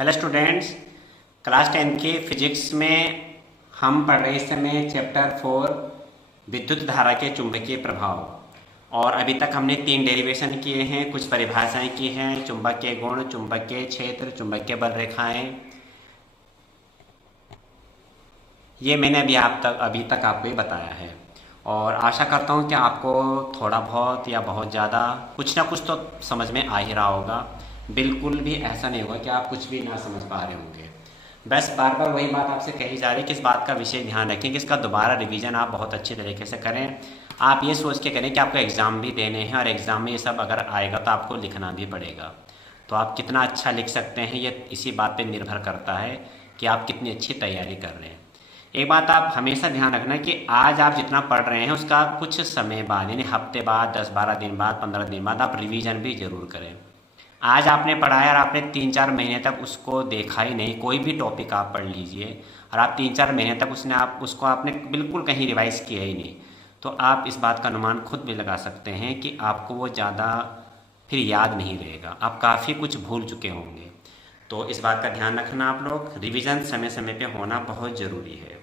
Hello students, class 10 के physics में हम पढ़ रहे इस समय चैप्टर 4 विद्युत धारा के चुंबकीय प्रभाव। और अभी तक हमने 3 डेरिवेशन किए हैं, कुछ परिभाषाएं की हैं, चुंबकीय गुण, चुंबकीय क्षेत्र, चुंबकीय बल रेखाएं। ये मैंने अभी तक आपको ये बताया है और आशा करता हूँ कि आपको थोड़ा बहुत या बहुत ज़्यादा कुछ ना कुछ तो समझ में आ ही रहा होगा। बिल्कुल भी ऐसा नहीं होगा कि आप कुछ भी ना समझ पा रहे होंगे। बस बार बार वही बात आपसे कही जा रही है कि इस बात का विशेष ध्यान रखें कि इसका दोबारा रिवीजन आप बहुत अच्छी तरीके से करें। आप ये सोच के करें कि आपको एग्ज़ाम भी देने हैं और एग्ज़ाम में ये सब अगर आएगा तो आपको लिखना भी पड़ेगा। तो आप कितना अच्छा लिख सकते हैं ये इसी बात पर निर्भर करता है कि आप कितनी अच्छी तैयारी कर रहे हैं। एक बात आप हमेशा ध्यान रखना कि आज आप जितना पढ़ रहे हैं उसका कुछ समय बाद यानी हफ्ते बाद, 10-12 दिन बाद, 15 दिन बाद आप रिवीजन भी ज़रूर करें। आज आपने पढ़ाया और आपने 3-4 महीने तक उसको देखा ही नहीं, कोई भी टॉपिक आप पढ़ लीजिए और आप 3-4 महीने तक उसको आपने बिल्कुल कहीं रिवाइज़ किया ही नहीं, तो आप इस बात का अनुमान खुद भी लगा सकते हैं कि आपको वो ज़्यादा फिर याद नहीं रहेगा, आप काफ़ी कुछ भूल चुके होंगे। तो इस बात का ध्यान रखना, आप लोग रिवीजन समय समय पे होना बहुत ज़रूरी है।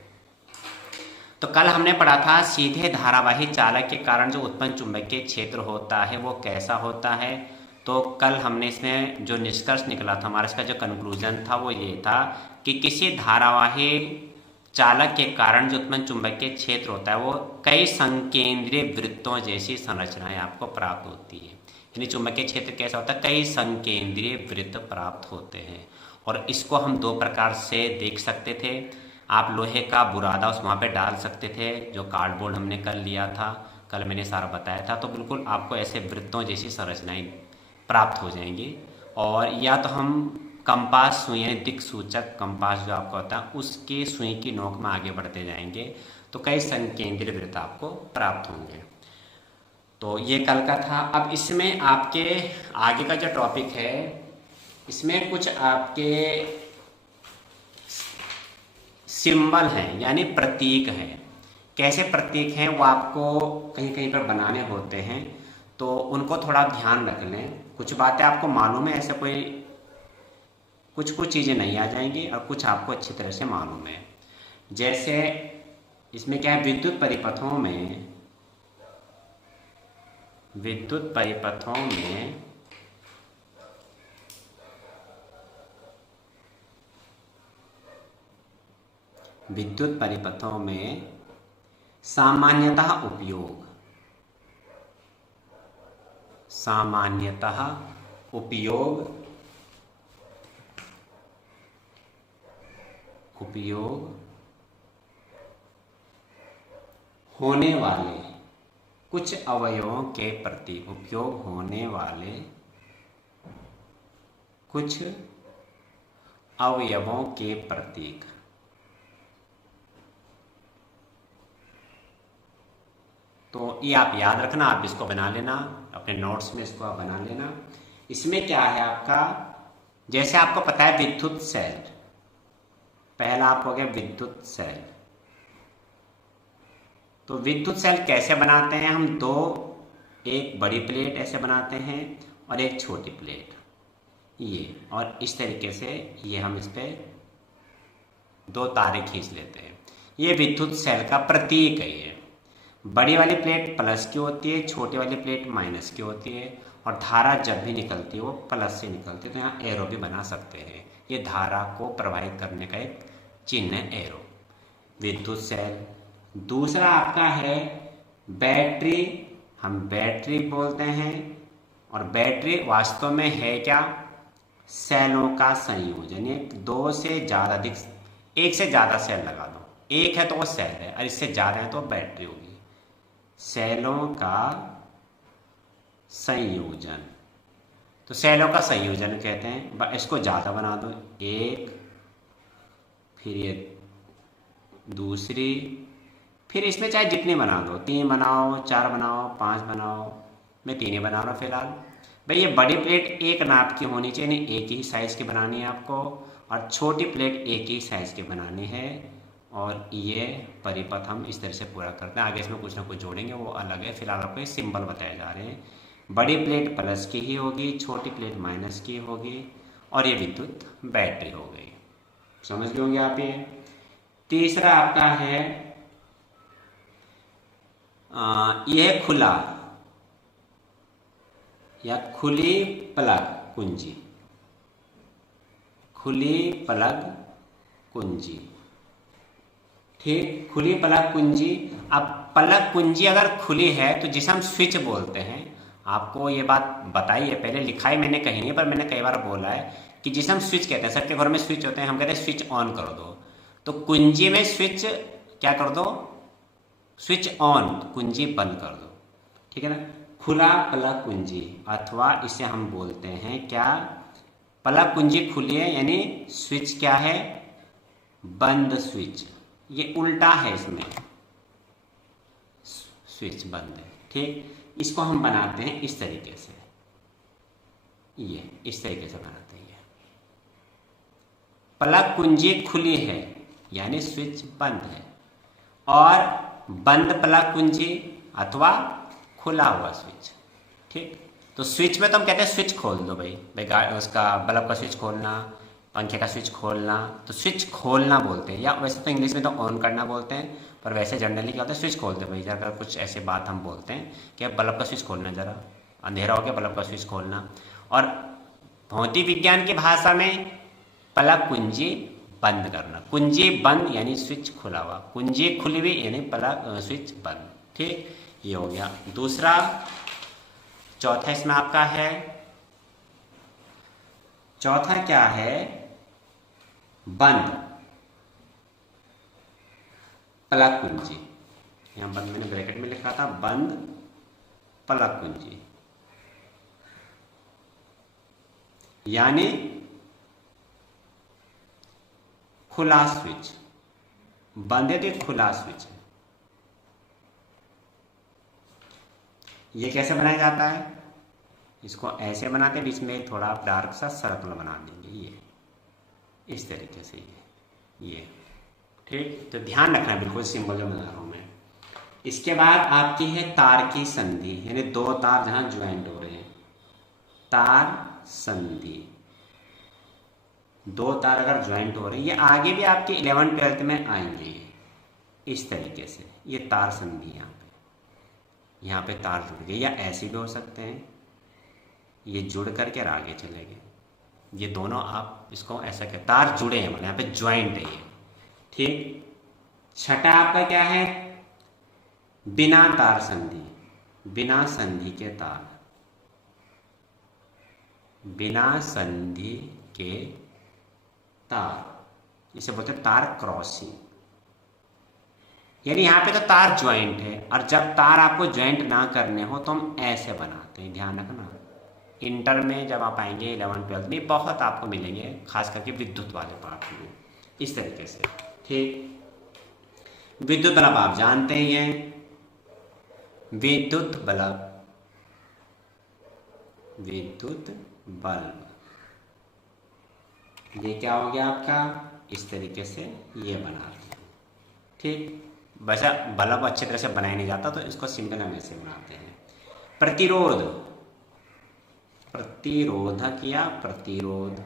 तो कल हमने पढ़ा था सीधे धारावाही चालक के कारण जो उत्पन्न चुंबकीय क्षेत्र होता है वो कैसा होता है। तो कल हमने इसमें जो निष्कर्ष निकला था, हमारा इसका जो कंक्लूजन था वो ये था कि किसी धारावाही चालक के कारण जो उत्पन्न चुंबकीय क्षेत्र होता है वो कई संकेंद्रीय वृत्तों जैसी संरचनाएं आपको प्राप्त होती है। यानी चुंबकीय क्षेत्र कैसा होता है, कई संकेंद्रीय वृत्त प्राप्त होते हैं। और इसको हम 2 प्रकार से देख सकते थे। आप लोहे का बुरादा उस वहाँ पे डाल सकते थे, जो कार्डबोर्ड हमने कल लिया था, कल मैंने सारा बताया था। तो बिल्कुल आपको ऐसे वृत्तों जैसी संरचनाएं प्राप्त हो जाएंगी। और या तो हम कंपास सुई यानी दिक् सूचक कंपास जो आपका होता है उसकी सुई की नोक में आगे बढ़ते जाएंगे तो कई संकेंद्रीय वृत्त आपको प्राप्त होंगे। तो ये कल का था। अब इसमें आपके आगे का जो टॉपिक है इसमें कुछ आपके सिंबल हैं यानी प्रतीक हैं। कैसे प्रतीक हैं वो आपको कहीं कहीं पर बनाने होते हैं, तो उनको थोड़ा ध्यान रख लें। कुछ बातें आपको मालूम है, ऐसे कोई कुछ चीज़ें नहीं आ जाएंगी और कुछ आपको अच्छी तरह से मालूम है। जैसे इसमें क्या है, विद्युत परिपथों में विद्युत परिपथों में सामान्यतः उपयोग होने वाले कुछ अवयवों के प्रति प्रतीक। तो ये आप याद रखना, आप इसको बना लेना अपने नोट्स में, इसको आप बना लेना। इसमें क्या है आपका, जैसे आपको पता है विद्युत सेल, पहला आप हो गया विद्युत सेल। तो विद्युत सेल कैसे बनाते हैं हम, एक बड़ी प्लेट ऐसे बनाते हैं और एक छोटी प्लेट ये, और इस तरीके से ये हम इस पे 2 तारे खींच लेते हैं। ये विद्युत सेल का प्रतीक है। ये बड़ी वाली प्लेट प्लस की होती है, छोटी वाली प्लेट माइनस की होती है, और धारा जब भी निकलती है वो प्लस से निकलती है। तो यहाँ एरो भी बना सकते हैं, ये धारा को प्रवाहित करने का एक चिन्ह है एरो, विद्युत सेल। दूसरा आपका है बैटरी, हम बैटरी बोलते हैं। और बैटरी वास्तव में है क्या, सेलों का संयोजन। एक से ज़्यादा सेल लगा दो, एक है तो वो सेल है और इससे ज़्यादा है तो बैटरी होगी। सेलों का संयोजन, तो सेलों का संयोजन कहते हैं। इसको ज़्यादा बना दो, एक, फिर ये दूसरी, फिर इसमें चाहे जितनी बना दो, 3 बनाओ, 4 बनाओ, 5 बनाओ, मैं 3 ही बना रहा हूँ फिलहाल। भाई ये बड़ी प्लेट एक नाप की होनी चाहिए, एक ही साइज़ की बनानी है आपको, और छोटी प्लेट एक ही साइज़ की बनानी है। और ये परिपथ हम इस तरह से पूरा करते हैं। आगे इसमें कुछ ना कुछ जोड़ेंगे, वो अलग है। फिलहाल आपको ये सिंबल बताए जा रहे हैं। बड़ी प्लेट प्लस की ही होगी, छोटी प्लेट माइनस की होगी, और ये विद्युत बैटरी हो गई। समझ गए होंगे आप ये। तीसरा आपका है यह खुला या खुली प्लग कुंजी, खुली प्लग कुंजी। ठीक, खुली प्लग कुंजी। अब प्लग कुंजी अगर खुली है तो जिसे हम स्विच बोलते हैं, आपको ये बात बताई है पहले, लिखाई मैंने कहीं नहीं पर मैंने कई बार बोला है कि जिसे हम स्विच कहते हैं, सबके घर में स्विच होते हैं, हम कहते हैं स्विच ऑन कर दो, तो कुंजी में स्विच क्या कर दो, स्विच ऑन, कुंजी बंद कर दो। ठीक है ना, खुला प्लग कुंजी, अथवा इसे हम बोलते हैं क्या, प्लग कुंजी खुली है यानी स्विच क्या है, बंद स्विच। ये उल्टा है, इसमें स्विच बंद है। ठीक, इसको हम बनाते हैं इस तरीके से, ये इस तरीके से बनाते हैं। प्लग कुंजी खुली है यानी स्विच बंद है, और बंद प्लग कुंजी अथवा खुला हुआ स्विच। ठीक, तो स्विच में तो हम कहते हैं स्विच खोल दो भाई उसका बल्ब का स्विच खोलना, पंखे का स्विच खोलना, तो स्विच खोलना बोलते हैं, या वैसे तो इंग्लिश में तो ऑन करना बोलते हैं, पर वैसे जनरली क्या होता है, स्विच खोल दो भाई। अगर कुछ ऐसे बात हम बोलते हैं कि बल्ब का स्विच खोलना, ज़रा अंधेरा हो गया, बल्ब का स्विच खोलना। और भौतिक विज्ञान की भाषा में प्लग कुंजी बंद करना, कुंजी बंद यानी स्विच खुला हुआ, कुंजी खुली हुई यानी प्लग स्विच बंद। ठीक, ये हो गया दूसरा। चौथा इसमें आपका है, चौथा क्या है, बंद प्लग कुंजी। यहां बंद मैंने ब्रैकेट में लिखा था, बंद प्लग कुंजी यानी खुला स्विच, बंद है तो खुला स्विच है। ये कैसे बनाया जाता है, इसको ऐसे बनाते हैं, बीच में थोड़ा डार्क सा सर्कल बना देंगे, ये इस तरीके से, ये ठीक। तो ध्यान रखना, बिल्कुल सिंपल जो बना रहा हूं मैं। इसके बाद आपकी है तार की संधि, यानी दो तार जहां ज्वाइंट हो रहे हैं, तार संधि, दो तार अगर ज्वाइंट हो रहे हैं, ये आगे भी आपके 11th-12th में आएंगे इस तरीके से। ये तार संधि, यहाँ पे तार जुड़ गए, या ऐसे भी हो सकते हैं, ये जुड़ करके आगे चले गए, ये दोनों आप इसको ऐसा कहते, तार जुड़े हैं मतलब यहाँ पे ज्वाइंट है ये। ठीक, छठा आपका क्या है, बिना तार संधि, बिना संधि के तार, बिना संधि के तार, इसे बोलते हैं तार क्रॉसिंग, यानी यहाँ पे तो तार ज्वाइंट है, और जब तार आपको ज्वाइंट ना करने हो तो हम ऐसे बनाते हैं, ध्यान रखना। इंटर में जब आप आएंगे 11th-12th में बहुत आपको मिलेंगे, खास करके विद्युत वाले पार्ट में, इस तरीके से। ठीक, विद्युत बल्ब आप जानते ही हैं, विद्युत बल्ब, विद्युत बल्ब, ये क्या हो गया आपका, इस तरीके से ये बनाते हैं। ठीक, वैसे बल्ब अच्छे तरह से बनाया नहीं जाता, तो इसको सिंपल हम ऐसे बनाते हैं। प्रतिरोध, प्रतिरोधक या प्रतिरोध,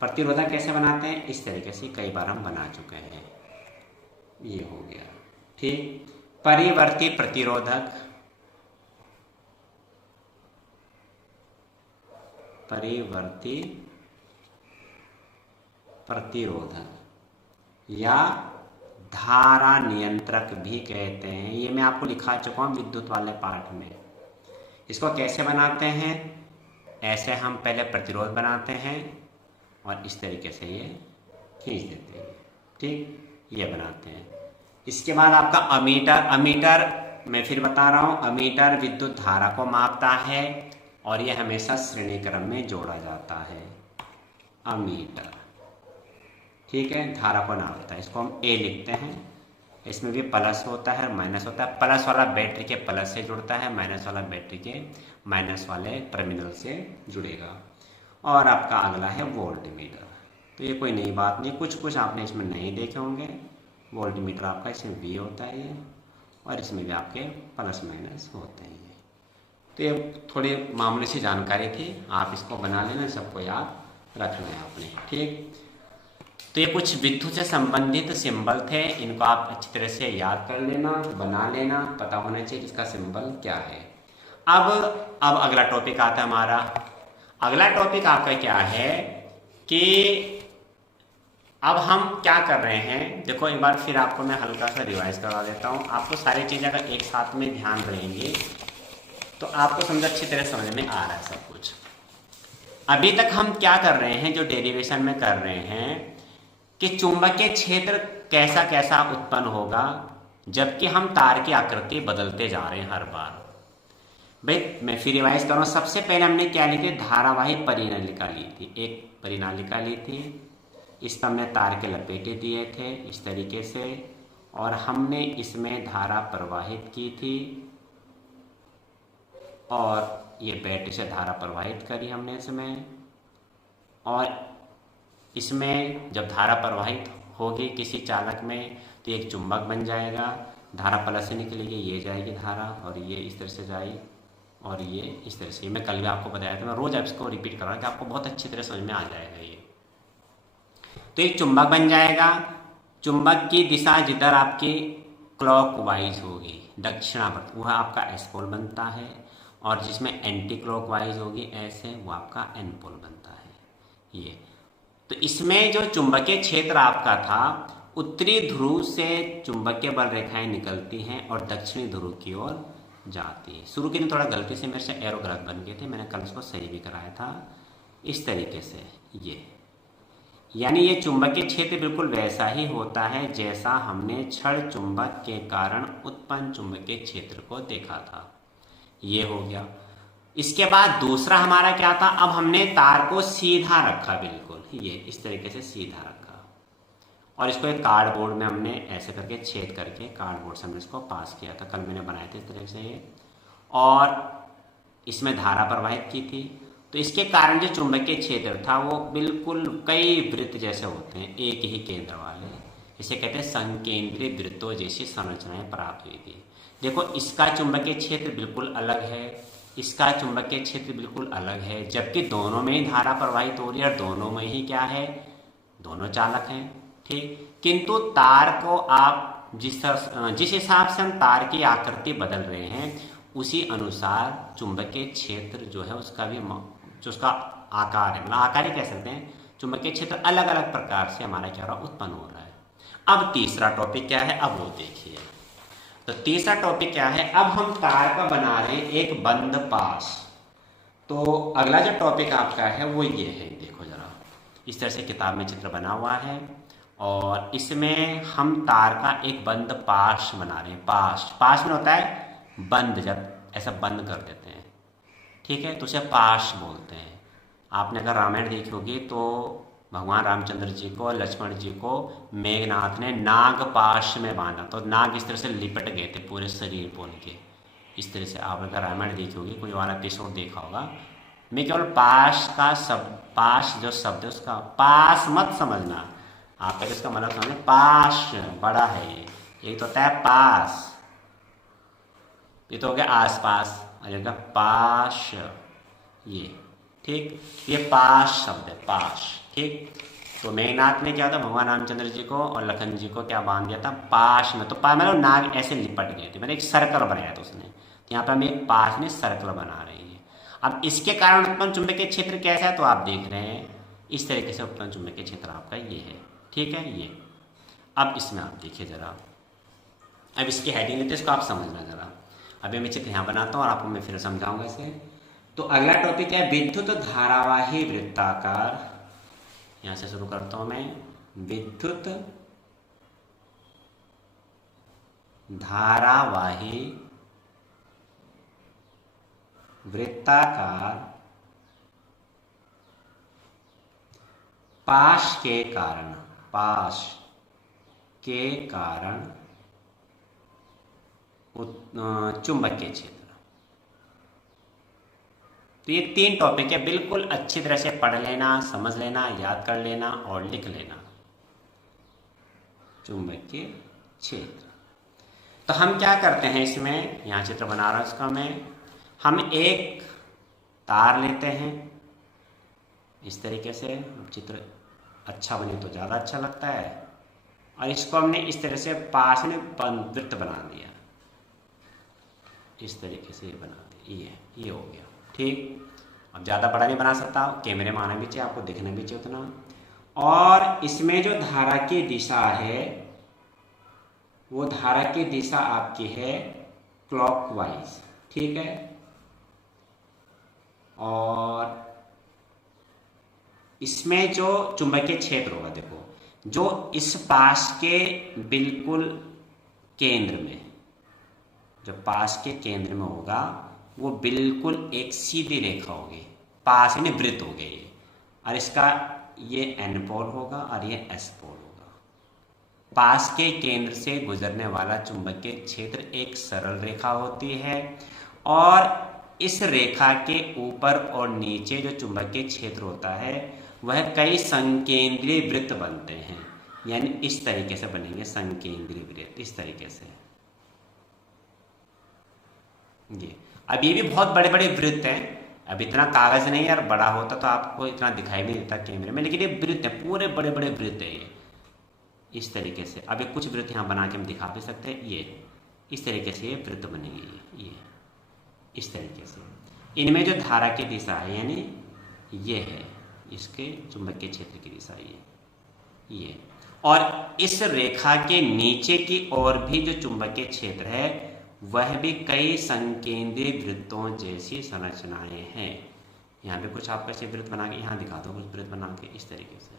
प्रतिरोधक कैसे बनाते हैं, इस तरीके से कई बार हम बना चुके हैं, ये हो गया। ठीक, परिवर्ती प्रतिरोधक, परिवर्ती प्रतिरोधक या धारा नियंत्रक भी कहते हैं, ये मैं आपको लिखा चुका हूँ विद्युत वाले पाठ में। इसको कैसे बनाते हैं, ऐसे हम पहले प्रतिरोध बनाते हैं और इस तरीके से ये खींच देते हैं। ठीक, ये बनाते हैं। इसके बाद आपका अमीटर, अमीटर मैं फिर बता रहा हूँ, अमीटर विद्युत धारा को मापता है और ये हमेशा श्रेणी क्रम में जोड़ा जाता है, अमीटर। ठीक है, धारा को नापता है, इसको हम ए लिखते हैं। इसमें भी प्लस होता है माइनस होता है, प्लस वाला बैटरी के प्लस से जुड़ता है, माइनस वाला बैटरी के माइनस वाले टर्मिनल से जुड़ेगा। और आपका अगला है वोल्टमीटर। तो ये कोई नई बात नहीं, कुछ कुछ आपने इसमें नहीं देखे होंगे। वोल्टमीटर आपका इसमें वी होता है ये, और इसमें भी आपके प्लस माइनस होते हैं। तो ये थोड़ी मामूली सी जानकारी थी, आप इसको बना लेना, सबको याद रखना है आपने। ठीक, तो ये कुछ विद्युत से संबंधित सिंबल थे, इनको आप अच्छी तरह से याद कर लेना, बना लेना, पता होना चाहिए कि इसका सिंबल क्या है। अब अगला टॉपिक आता है हमारा। अगला टॉपिक आपका क्या है कि अब हम क्या कर रहे हैं, देखो एक बार फिर आपको मैं हल्का सा रिवाइज करवा देता हूँ। आपको सारी चीज़ें अगर एक साथ में ध्यान रहेंगी तो आपको समझ अच्छी तरह समझ में आ रहा है सब कुछ। अभी तक हम क्या कर रहे हैं, जो डेरिवेशन में कर रहे हैं कि चुंबकीय क्षेत्र कैसा कैसा उत्पन्न होगा जबकि हम तार की आकृति बदलते जा रहे हैं हर बार। भाई मैं फिर रिवाइज कर रहा हूँ। सबसे पहले हमने क्या ली थी, धारावाही परिनालिका ली थी, एक परिनालिका ली थी, इस पर हमने तार के लपेटे दिए थे इस तरीके से, और हमने इसमें धारा प्रवाहित की थी, और ये बैटरी से धारा प्रवाहित करी हमने इसमें, और इसमें जब धारा प्रवाहित होगी किसी चालक में तो एक चुंबक बन जाएगा, धारा प्लस से निकलेगी, ये जाएगी धारा, और ये इस तरह से जाएगी, और ये इस तरह से। मैं कल भी आपको बताया था, मैं रोज इसको रिपीट कर रहा हूँ कि आपको बहुत अच्छी तरह समझ में आ जाएगा ये। तो एक चुंबक बन जाएगा, चुंबक की दिशा जिधर आपकी क्लॉकवाइज होगी, दक्षिणावर्त, वह आपका एस पोल बनता है, और जिसमें एंटी क्लॉकवाइज होगी ऐसे, वो आपका एन पोल बनता है ये। तो इसमें जो चुंबकीय क्षेत्र आपका था, उत्तरी ध्रुव से चुंबकीय बल रेखाएं निकलती हैं और दक्षिणी ध्रुव की ओर जाती है। शुरू के दिन थोड़ा गलती से मेरे से एरो गलत बन गए थे, मैंने कल इसको सही भी कराया था इस तरीके से ये। यानी ये चुंबकीय क्षेत्र बिल्कुल वैसा ही होता है जैसा हमने क्षण चुंबक के कारण उत्पन्न चुंबकीय क्षेत्र को देखा था। ये हो गया। इसके बाद दूसरा हमारा क्या था, अब हमने तार को सीधा रखा, बिल्कुल ये इस तरीके से सीधा रखा, और इसको एक कार्डबोर्ड में हमने ऐसे करके छेद करके कार्डबोर्ड से हमने इसको पास किया था, कल मैंने बनाया था इस तरह से ये, और इसमें धारा प्रवाहित की थी। तो इसके कारण जो चुंबकीय क्षेत्र था वो बिल्कुल कई वृत्त जैसे होते हैं, एक ही केंद्र वाले, इसे कहते हैं संकेंद्रीय वृत्तों जैसी संरचनाएं प्राप्त हुई थी। देखो इसका चुंबकीय क्षेत्र बिल्कुल अलग है, इसका चुंबकीय क्षेत्र बिल्कुल अलग है, जबकि दोनों में ही धारा प्रवाहित हो रही है और दोनों में ही क्या है, दोनों चालक हैं। ठीक, किंतु तार को आप जिस हिसाब से हम तार की आकृति बदल रहे हैं उसी अनुसार चुंबकीय क्षेत्र जो है उसका भी जो उसका आकार है, मतलब आकार ही कह सकते हैं, चुंबकीय क्षेत्र अलग अलग प्रकार से हमारा क्या उत्पन्न हो रहा है। अब तीसरा टॉपिक क्या है, अब वो देखिए। तो तीसरा टॉपिक क्या है, अब हम तार का बना रहे हैं एक बंद पाश। तो अगला जो टॉपिक आपका है वो ये है, देखो जरा इस तरह से किताब में चित्र बना हुआ है, और इसमें हम तार का एक बंद पाश बना रहे हैं। पाश में होता है बंद, जब ऐसा बंद कर देते हैं, ठीक है, तो उसे पाश बोलते हैं। आपने अगर रामायण देखी होगी तो भगवान रामचंद्र जी को और लक्ष्मण जी को मेघनाथ ने नाग पाश में बांधा, तो नाग इस तरह से लिपट गए थे पूरे शरीर पर उनके, इस तरह से। आप अगर रामायण देखी होगी, कोई और एपिसोड देखा होगा। मैं केवल पाश का पाश जो शब्द है उसका पास मत समझना, आप पहले इसका मतलब समझे, पाश बड़ा है ये तो होता है पास, ये तो हो गया आसपास, अरे पाश ये, ठीक, ये पाश शब्द है, पाश, ठीक। तो मेघनाथ ने क्या था, भगवान रामचंद्र जी को और लखन जी को क्या बांध दिया था, पाश में। तो मतलब नाग ऐसे लिपट गए थे, मतलब एक सर्कल बनाया था उसने। तो यहाँ पर हम एक पाश में सर्कल बना रहे हैं। अब इसके कारण उत्पन्न चुंबकीय क्षेत्र कैसा है, तो आप देख रहे हैं इस तरीके से उत्पन्न चुंबकीय क्षेत्र आपका ये है, ठीक है ये। अब इसमें आप देखिए जरा, अब इसकी हेडिंग लेते हैं, इसको आप समझना जरा। अभी मैं चित्र यहाँ बनाता हूँ और आपको मैं फिर समझाऊंगा इसे। तो अगला टॉपिक है विद्युत धारावाही वृत्ताकार। यहाँ से शुरू करता हूँ मैं, विद्युत धारावाही वृत्ताकार पाश के कारण चुंबकीय क्षेत्र। तो ये 3 टॉपिक है, बिल्कुल अच्छी तरह से पढ़ लेना, समझ लेना, याद कर लेना और लिख लेना। चुंबकीय क्षेत्र, तो हम क्या करते हैं इसमें, यहाँ चित्र बना रहा हूँ इसका मैं, हम एक तार लेते हैं इस तरीके से, चित्र अच्छा बने तो ज़्यादा अच्छा लगता है, और इसको हमने इस तरह से पास में वृत्त बना दिया, इस तरीके से ये बना दिया, ये हो गया। ठीक, अब ज़्यादा बड़ा नहीं बना सकता, कैमरे में आना भी चाहिए, आपको दिखना भी चाहिए उतना। और इसमें जो धारा की दिशा है वो धारा की दिशा आपकी है क्लॉकवाइज, ठीक है। और इसमें जो चुंबकीय क्षेत्र होगा, देखो जो इस पास के बिल्कुल केंद्र में, जो पास के केंद्र में होगा वो बिल्कुल एक सीधी रेखा होगी, पास यानी वृत्त हो गई, और इसका ये एन पोल होगा और ये एस पोल होगा। पास के केंद्र से गुजरने वाला चुंबकीय क्षेत्र एक सरल रेखा होती है, और इस रेखा के ऊपर और नीचे जो चुंबकीय क्षेत्र होता है वह कई संकेंद्रीय वृत्त बनते हैं, यानी इस तरीके से बनेंगे संकेंद्रीय वृत्त, इस तरीके से। ये अब ये भी बहुत बड़े बड़े वृत्त हैं, अब इतना कागज नहीं यार, बड़ा होता तो आपको इतना दिखाई भी नहीं देता कैमरे में, लेकिन ये वृत्त है, पूरे बड़े बड़े वृत्त है ये, इस तरीके से। अब ये कुछ वृत्त यहाँ बना के हम दिखा भी सकते हैं, ये इस तरीके से ये वृत्त बनेंगे, ये इस तरीके से। इनमें जो धारा की दिशा है यानी ये है, इसके चुंबकीय क्षेत्र की दिशा ये, और इस रेखा के नीचे की ओर भी जो चुंबकीय क्षेत्र है वह भी कई संकेंद्रीय वृत्तों जैसी संरचनाएं हैं। यहाँ पे कुछ आपको ऐसे वृत्त बना के यहाँ दिखा दो, कुछ वृत्त बना के इस तरीके से,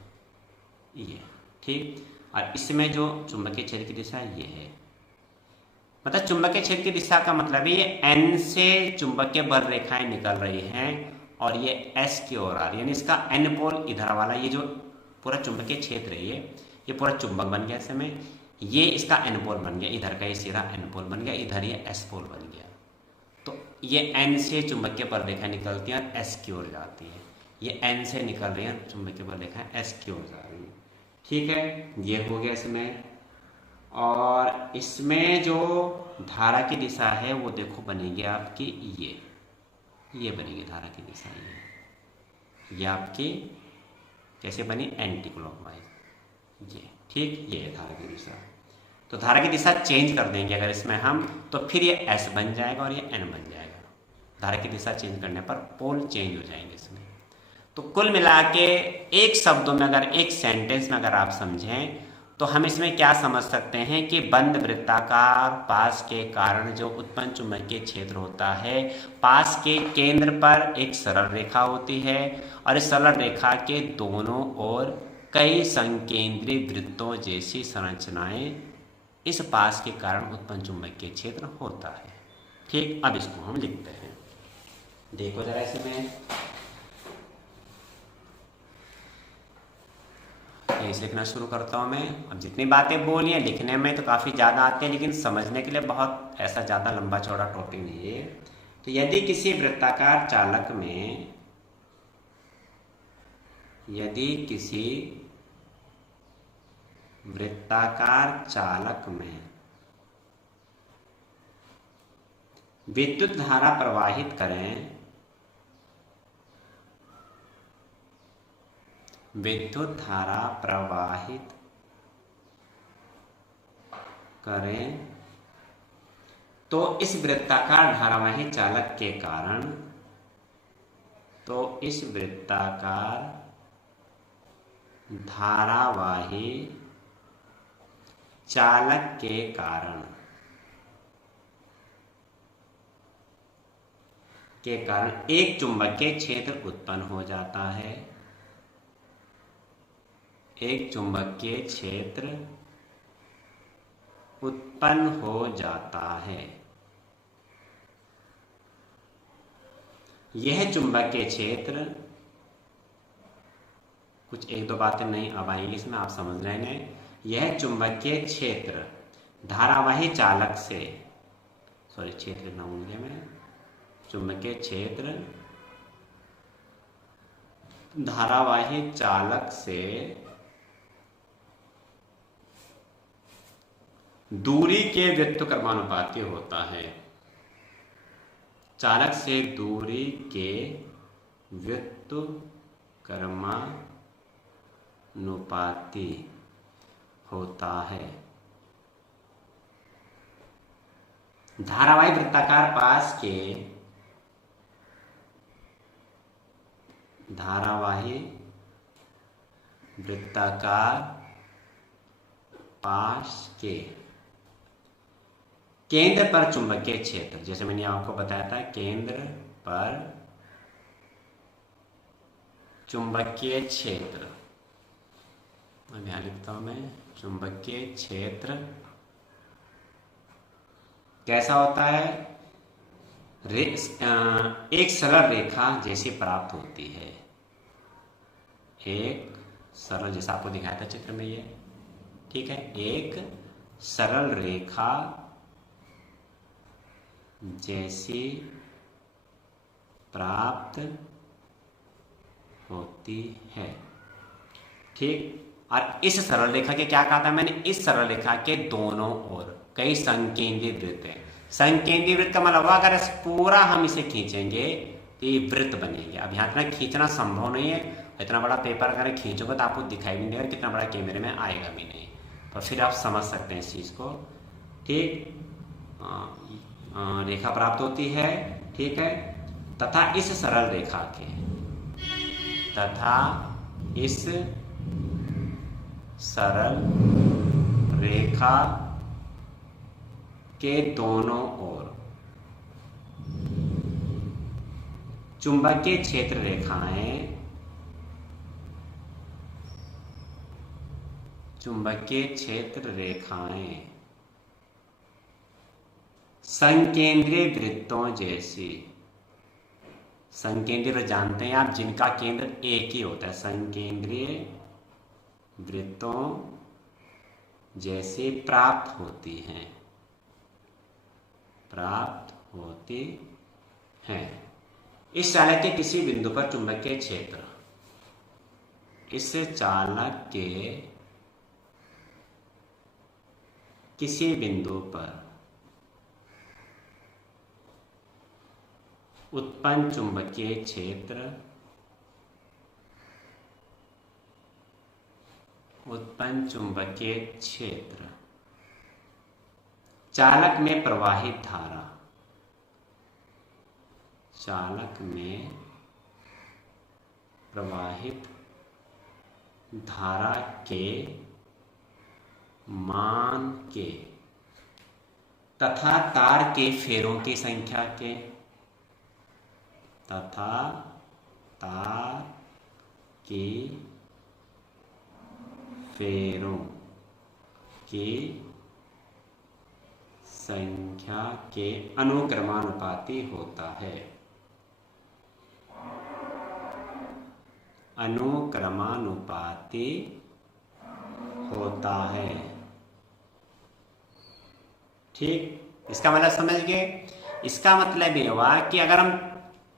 ये ठीक। और इसमें जो चुंबकीय क्षेत्र की दिशा ये है, मतलब चुंबकीय क्षेत्र की दिशा का मतलब ये एन से चुंबकीय बल रेखाएं निकल रही हैं और ये एस की ओर आ रही है, यानी इसका एन पोल इधर वाला, ये जो पूरा चुंबकीय क्षेत्र है ये पूरा चुंबक बन गया समय, ये इसका एन पोल बन गया, इधर का ये सीधा एन पोल बन गया, इधर ये एस पोल बन गया। तो ये एन से चुंबकीय बल रेखा निकलती है और एस की ओर जाती है, ये एन से निकल रही है चुंबकीय बल रेखा एस की ओर जा रही है, ठीक है। ये हो गया इसमें। और इसमें जो धारा की दिशा है वो देखो बनेगी आपकी ये बनेगी धारा की दिशा, ये आपकी कैसे बनी, एंटी क्लॉकवाइज, ये ठीक, ये है धारा की दिशा। तो धारा की दिशा चेंज कर देंगे अगर इसमें हम, तो फिर ये एस बन जाएगा और ये एन बन जाएगा। धारा की दिशा चेंज करने पर पोल चेंज हो जाएंगे इसमें। तो कुल मिला के एक शब्दों में, अगर एक सेंटेंस में अगर आप समझें तो हम इसमें क्या समझ सकते हैं कि बंद वृत्ताकार पास के कारण जो उत्पन्न चुंबकीय क्षेत्र होता है, पास के केंद्र पर एक सरल रेखा होती है और इस सरल रेखा के दोनों ओर कई संकेंद्रीय वृत्तों जैसी संरचनाएं इस पास के कारण उत्पन्न चुंबकीय क्षेत्र होता है, ठीक। अब इसको हम लिखते हैं, देखो जरा इसमें ऐसे लिखना शुरू करता हूँ मैं। अब जितनी बातें बोली हैं लिखने में तो काफ़ी ज़्यादा आते हैं, लेकिन समझने के लिए बहुत ऐसा ज़्यादा लंबा चौड़ा टॉपिक नहीं है। तो यदि किसी वृत्ताकार चालक में, यदि किसी वृत्ताकार चालक में विद्युत धारा प्रवाहित करें, विद्युत धारा प्रवाहित करें तो इस वृत्ताकार धारावाही चालक के कारण, तो इस वृत्ताकार धारावाही चालक के कारण एक चुंबकीय क्षेत्र उत्पन्न हो जाता है, एक चुंबकीय क्षेत्र उत्पन्न हो जाता है। यह चुंबकीय क्षेत्र, कुछ एक दो बातें नहीं अब आएंगी इसमें, आप समझ रहे हैं। यह चुंबकीय क्षेत्र धारावाही चालक से, सॉरी क्षेत्र लिखना भूल गया मैं, चुंबकीय क्षेत्र धारावाही चालक से दूरी के व्युत्क्रमानुपाती होता है। चालक से दूरी के व्युत्क्रमानुपाती होता है। धारावाही वृत्ताकार पाश के केंद्र पर चुंबकीय क्षेत्र, जैसे मैंने आपको बताया था, केंद्र पर चुंबकीय क्षेत्र, अब यहां लिखता हूं मैं, चुंबकीय क्षेत्र कैसा होता है? एक सरल रेखा जैसी प्राप्त होती है। एक सरल, जैसा आपको दिखाया था चित्र में ये, ठीक है, एक सरल रेखा जैसी प्राप्त होती है, ठीक। और इस सरल रेखा के, क्या कहा था मैंने, इस सरल रेखा के दोनों ओर कई संकेंद्रीय वृत्त हैं। संकेंद्रीय वृत्त का मतलब अगर पूरा हम इसे खींचेंगे तो ये वृत्त बनेंगे। अब यहाँ इतना खींचना संभव नहीं है, इतना बड़ा पेपर अगर खींचोगे तो आपको दिखाई भी नहीं देगा, कितना बड़ा कैमरे में आएगा भी नहीं, तो फिर आप समझ सकते हैं इस चीज़ को, ठीक। रेखा प्राप्त होती है, ठीक है, तथा इस सरल रेखा के दोनों ओर चुंबकीय क्षेत्र रेखाएं संकेंद्रीय वृत्तों जैसी, संकेंद्रीय जानते हैं आप, जिनका केंद्र एक ही होता है, संकेंद्रीय वृत्तों जैसे प्राप्त होती हैं। इस चालक के किसी बिंदु पर चुंबकीय क्षेत्र, इस चालक के किसी बिंदु पर उत्पन्न चुंबकीय क्षेत्र चालक में प्रवाहित धारा के मान के तथा तार के फेरों की संख्या के फेरों की संख्या के अनुक्रमानुपाती होता है। ठीक, इसका मतलब समझ गए। इसका मतलब ये हुआ कि अगर हम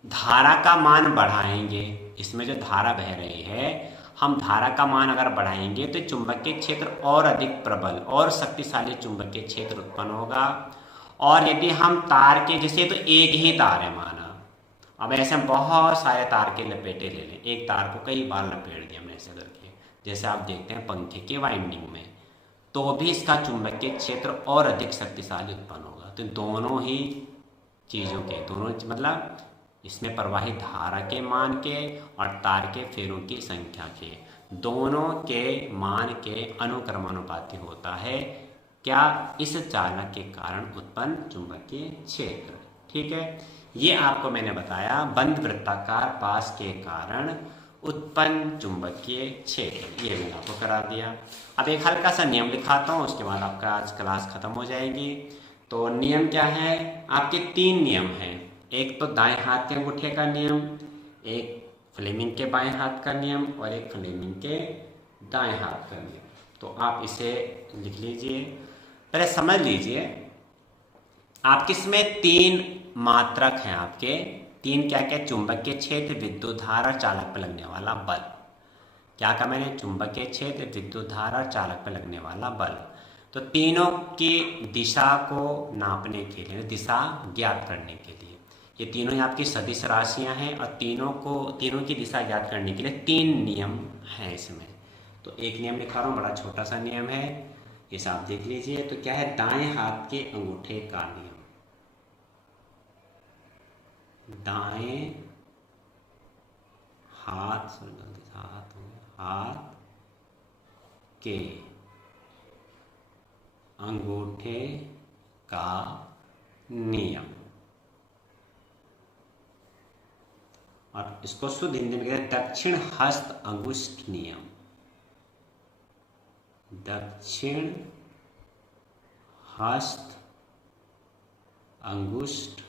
धारा का मान बढ़ाएंगे, इसमें जो धारा बह रही है, हम धारा का मान अगर बढ़ाएंगे तो चुंबकीय क्षेत्र और अधिक प्रबल और शक्तिशाली चुंबकीय क्षेत्र उत्पन्न होगा। और यदि हम तार के, जैसे तो एक ही तार है माना, अब ऐसे हम बहुत सारे तार के लपेटे ले लें, एक तार को कई बार लपेट दिया हमने ऐसे करके, जैसे आप देखते हैं पंखे के वाइंडिंग में, तो भी इसका चुंबकीय क्षेत्र और अधिक शक्तिशाली उत्पन्न होगा। तो दोनों ही चीज़ों के, दोनों मतलब इसमें प्रवाहित धारा के मान के और तार के फेरों की संख्या के, दोनों के मान के अनुक्रमानुपाती होता है क्या, इस चालक के कारण उत्पन्न चुंबकीय क्षेत्र। ठीक है, ये आपको मैंने बताया बंद वृत्ताकार पाश के कारण उत्पन्न चुंबकीय क्षेत्र, ये मैंने आपको करा दिया। अब एक हल्का सा नियम लिखाता हूँ, उसके बाद आपका आज क्लास खत्म हो जाएगी। तो नियम क्या है, आपके 3 नियम हैं। एक तो दाएं हाथ के अंगूठे का नियम, एक फ्लेमिंग के बाएं हाथ का नियम और एक फ्लेमिंग के दाएं हाथ का नियम। तो आप इसे लिख लीजिए, पहले समझ लीजिए। आपके इसमें 3 मात्रक हैं, आपके 3 क्या क्या, चुंबकीय क्षेत्र, विद्युत धारा, चालक पर लगने वाला बल। क्या कहा मैंने, चुंबकीय क्षेत्र, विद्युत धारा, चालक पर लगने वाला बल। तो तीनों की दिशा को नापने के लिए, दिशा ज्ञात करने के लिए ये तीनों ही आपकी सदिश राशियां हैं और तीनों की दिशा ज्ञात करने के लिए 3 नियम हैं इसमें। तो एक नियम लिखा रहा हूँ, बड़ा छोटा सा नियम है, इसे आप देख लीजिए। तो क्या है, दाएं हाथ के अंगूठे का नियम। दाएं हाथ के अंगूठे का नियम, और इसको शुद्ध हिंदी में कहते हैं दक्षिण हस्त अंगुष्ठ नियम। दक्षिण हस्त अंगुष्ठ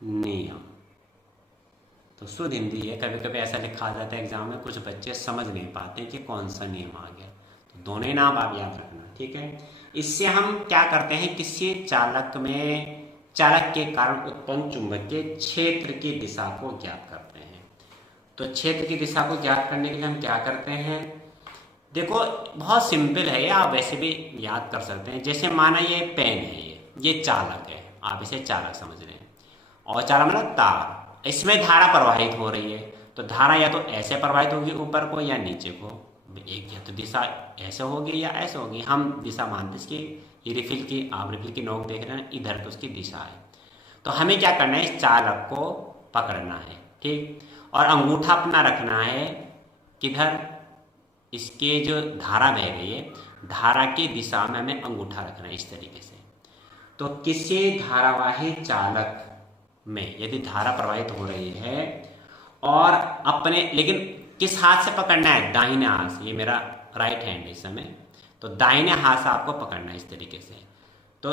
नियम। तो शुद्ध हिंदी है। कभी कभी ऐसा लिखा जाता है एग्जाम में, कुछ बच्चे समझ नहीं पाते कि कौन सा नियम आ गया। तो दोनों ही नाम आप याद रखना, ठीक है। इससे हम क्या करते हैं, किसी चालक के कारण उत्पन्न चुंबकीय क्षेत्र की दिशा को ज्ञात करते हैं। तो क्षेत्र की दिशा को ज्ञात करने के लिए हम क्या करते हैं, देखो बहुत सिंपल है, आप वैसे भी याद कर सकते हैं। जैसे माना ये पेन है, ये चालक है, आप इसे चालक समझ रहे हैं, और चालक मतलब तार, इसमें धारा प्रवाहित हो रही है। तो धारा या तो ऐसे प्रवाहित होगी ऊपर को या नीचे को, एक या तो दिशा ऐसे होगी या ऐसे होगी। हम दिशा मानते हैं इसकी, ये रिफिल की, आप रिफिल की नोक देख रहे हैं, इधर तो उसकी दिशा है। तो हमें क्या करना है, इस चालक को पकड़ना है, ठीक, और अंगूठा अपना रखना है किधर, इसके जो धारा बह रही है, धारा की दिशा में हमें अंगूठा रखना है इस तरीके से। तो किसी धारावाही चालक में यदि धारा प्रवाहित हो रही है और अपने, लेकिन किस हाथ से पकड़ना है, दाहिने हाथ से, ये मेरा राइट हैंड है इस समय, तो दाहिने हाथ से आपको पकड़ना है इस तरीके से। तो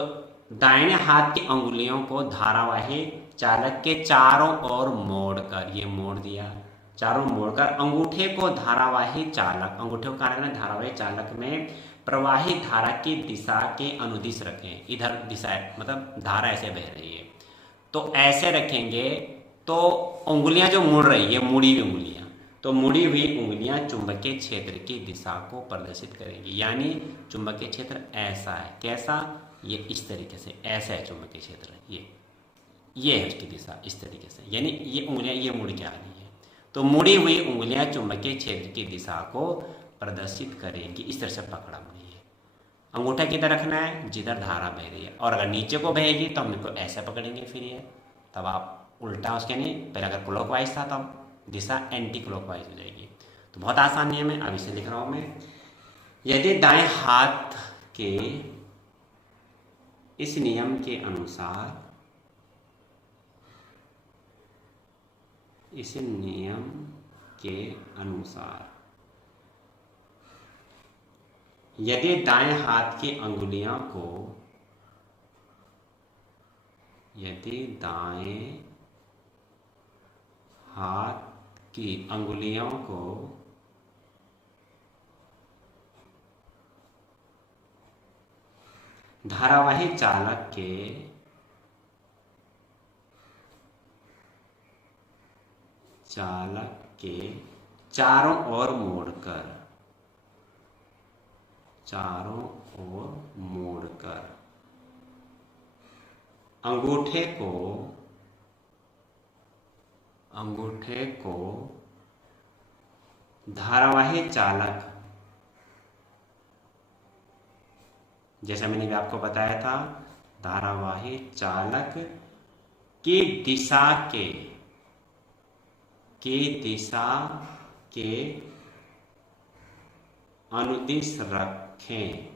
दाहिने हाथ की अंगुलियों को धारावाही चालक के चारों ओर मोड़कर, ये मोड़ दिया, चारों मोड़कर अंगूठे को धारावाही चालक, अंगूठे को कारण धारावाही चालक में प्रवाहित धारा की दिशा के अनुदिश रखें। इधर दिशा है, मतलब धारा ऐसे बह रही है, तो ऐसे रखेंगे तो उंगलियां जो मुड़ रही है, मुड़ी हुई उंगलियां, तो मुड़ी हुई उंगलियां चुंबकीय क्षेत्र की दिशा को प्रदर्शित करेंगी। यानी चुंबकीय क्षेत्र ऐसा है, कैसा, ये इस तरीके से, ऐसा है चुंबकीय क्षेत्र, ये है उसकी दिशा इस तरीके से, यानी ये उंगलियां ये मुड़ के आ रही है। तो मुड़ी हुई उंगलियां चुंबकीय क्षेत्र की दिशा को प्रदर्शित करेंगी। इस तरह से पकड़ा मुड़ी है, अंगूठा किधर रखना है, जिधर धारा बह रही है, और अगर नीचे को बहेगी तो हम इसको ऐसे पकड़ेंगे, फिर ये तब आप उल्टा उसके नहीं, पहले अगर क्लॉकवाइज था तब दिशा एंटी क्लॉकवाइज हो जाएगी। तो बहुत आसान नियम है, अब इसे लिख रहा हूं मैं। यदि दाएं हाथ के इस नियम के अनुसार, इस नियम के अनुसार यदि दाएं हाथ की अंगुलियों को, यदि दाएं हाथ की अंगुलियों को धारावाही चालक के चारों ओर मोड़कर अंगूठे को धारावाही चालक, जैसा मैंने भी आपको बताया था, धारावाही चालक की दिशा के अनुदिश रखें।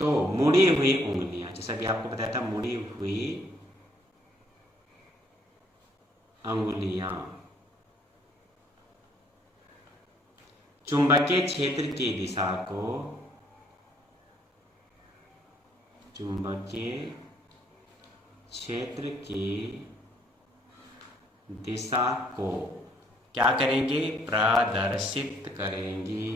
तो मुड़ी हुई उंगलियां, जैसा कि आपको बताया था, मुड़ी हुई अंगुलियां चुंबकीय क्षेत्र की दिशा को, चुंबकीय क्षेत्र की दिशा को क्या करेंगे, प्रदर्शित करेंगी,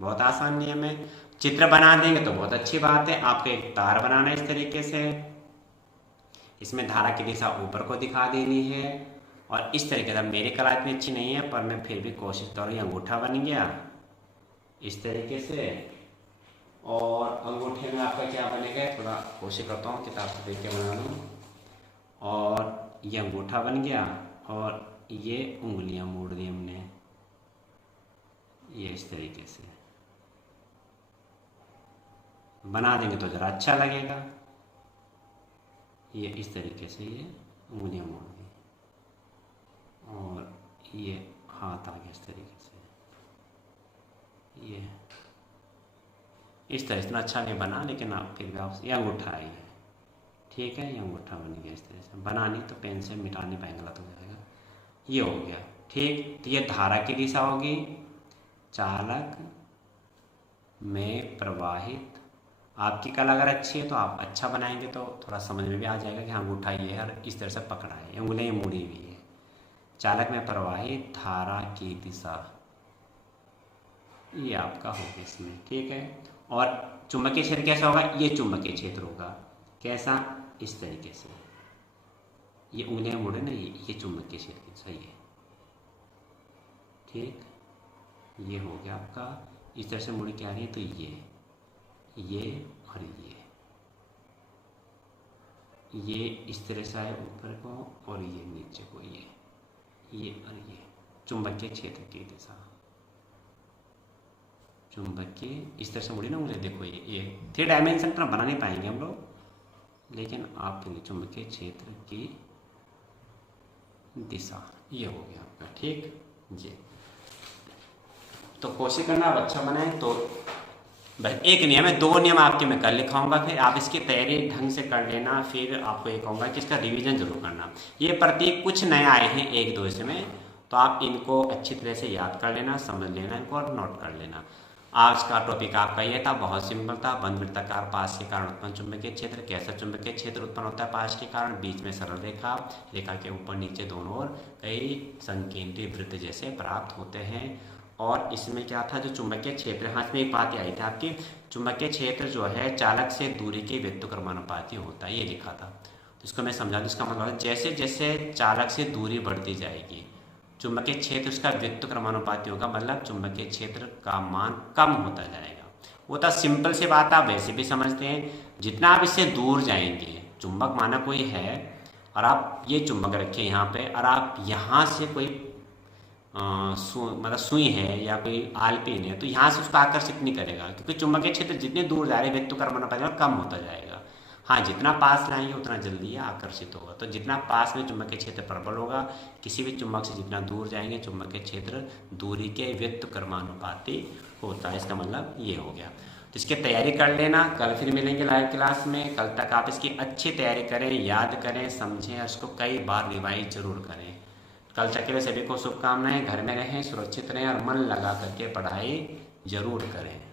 बहुत आसान नियम है। चित्र बना देंगे तो बहुत अच्छी बात है। आपको एक तार बनाना है इस तरीके से, इसमें धारा की दिशा ऊपर को दिखा देनी है, और इस तरीके से, मेरी कला इतनी अच्छी नहीं है पर मैं फिर भी कोशिश कर रही हूँ। अंगूठा बन गया इस तरीके से, और अंगूठे में आपका क्या बनेगा, थोड़ा कोशिश करता हूँ किताब से देख के बना लूँ। और ये अंगूठा बन गया और ये उंगलियां मोड़ दी हमने, ये इस तरीके से बना देंगे तो ज़रा अच्छा लगेगा। ये इस तरीके से ये उंगलियां मोड़ दी और ये हाथ आ गया इस तरीके से, ये इस तरह इतना अच्छा नहीं बना, लेकिन आप फिर भी आप ये अंगूठा है ये, ठीक है, ये अंगूठा बन गया इस तरह से। बनानी तो पेन से मिटा नहीं पाएंगे, गलत हो जाएगा। ये हो गया ठीक। तो ये धारा की दिशा होगी, चालक में प्रवाहित। आपकी कला अगर अच्छी है तो आप अच्छा बनाएंगे तो थोड़ा समझ में भी आ जाएगा कि हाँ अंगूठा ये है और इस तरह से पकड़ा है, उंगलियां मुड़ी हुई है। चालक में प्रवाहित धारा की दिशा, ये आपका होगा इसमें, ठीक है। और चुंबकीय क्षेत्र कैसा होगा, ये चुंबकीय क्षेत्र होगा, कैसा, इस तरीके से। ये उंगलियां मुड़े ना, ये चुंबकीय क्षेत्र सही है, ठीक। ये हो गया आपका, इस तरह से मुड़ी क्या आ रही है, तो ये और ये इस तरह से आए ऊपर को और ये नीचे को, ये और ये चुंबकीय क्षेत्र की दिशा। चुंबकीय इस तरह से मुड़ी ना उंगली, देखो ये 3 डायमेंशन पर बना नहीं पाएंगे हम लोग, लेकिन आपके लिए चुंबकीय क्षेत्र की दिशा ये हो गया आपका, ठीक जी। तो कोशिश करना आप अच्छा बनाएं। तो बस एक नियम है, 2 नियम आपके मैं कल लिखाऊंगा, फिर आप इसकी तैयारी ढंग से कर लेना। फिर आपको ये कहूँगा कि इसका रिवीजन जरूर करना। ये प्रतीक कुछ नए आए हैं 1-2 इसमें, तो आप इनको अच्छी तरह से याद कर लेना, समझ लेना इनको और नोट कर लेना। आज का टॉपिक आपका ये था, बहुत सिंपल था। बंद वृत्ताकार पाश के कारण उत्पन्न चुंबकीय क्षेत्र, कैसा चुंबकीय क्षेत्र उत्पन्न होता है पाश के कारण, बीच में सरल रेखा, रेखा के ऊपर नीचे दोनों ओर कई संकेंद्रीय वृत्त जैसे प्राप्त होते हैं। और इसमें क्या था, जो चुंबकीय क्षेत्र, हाँ इसमें एक बात आई थी आपकी, चुंबकीय क्षेत्र जो है चालक से दूरी के व्युत्क्रमानुपाती होता है, ये लिखा था। तो इसको मैं समझा दूँ। इसका मतलब जैसे जैसे चालक से दूरी बढ़ती जाएगी, चुंबकीय क्षेत्र उसका व्युत्क्रमानुपाती होगा, मतलब चुंबकीय क्षेत्र का मान कम होता जाएगा। वो तो सिंपल सी बात, आप वैसे भी समझते हैं। जितना आप इससे दूर जाएंगे, चुंबक माना कोई है और आप ये चुंबक रखिए यहाँ पे, और आप यहाँ से कोई मतलब सुई है या कोई आलपिन है, तो यहाँ से उसको आकर्षित नहीं करेगा, क्योंकि चुंबकीय क्षेत्र जितने दूर जा रहे हैं व्युत्क्रमानुपाती कम होता जाएगा। हाँ, जितना पास लाएंगे उतना जल्दी आकर्षित होगा। तो जितना पास में चुंबकीय क्षेत्र प्रबल होगा, किसी भी चुंबक से जितना दूर जाएंगे चुंबकीय क्षेत्र दूरी के व्युत्क्रमानुपाती होता है। इसका मतलब ये हो गया। तो इसकी तैयारी कर लेना, कल फिर मिलेंगे लाइव क्लास में। कल तक आप इसकी अच्छी तैयारी करें, याद करें, समझें और इसको कई बार रिवाइज जरूर करें। कल तक के लिए सभी को शुभकामनाएं। घर में रहें, सुरक्षित रहें और मन लगा करके पढ़ाई जरूर करें।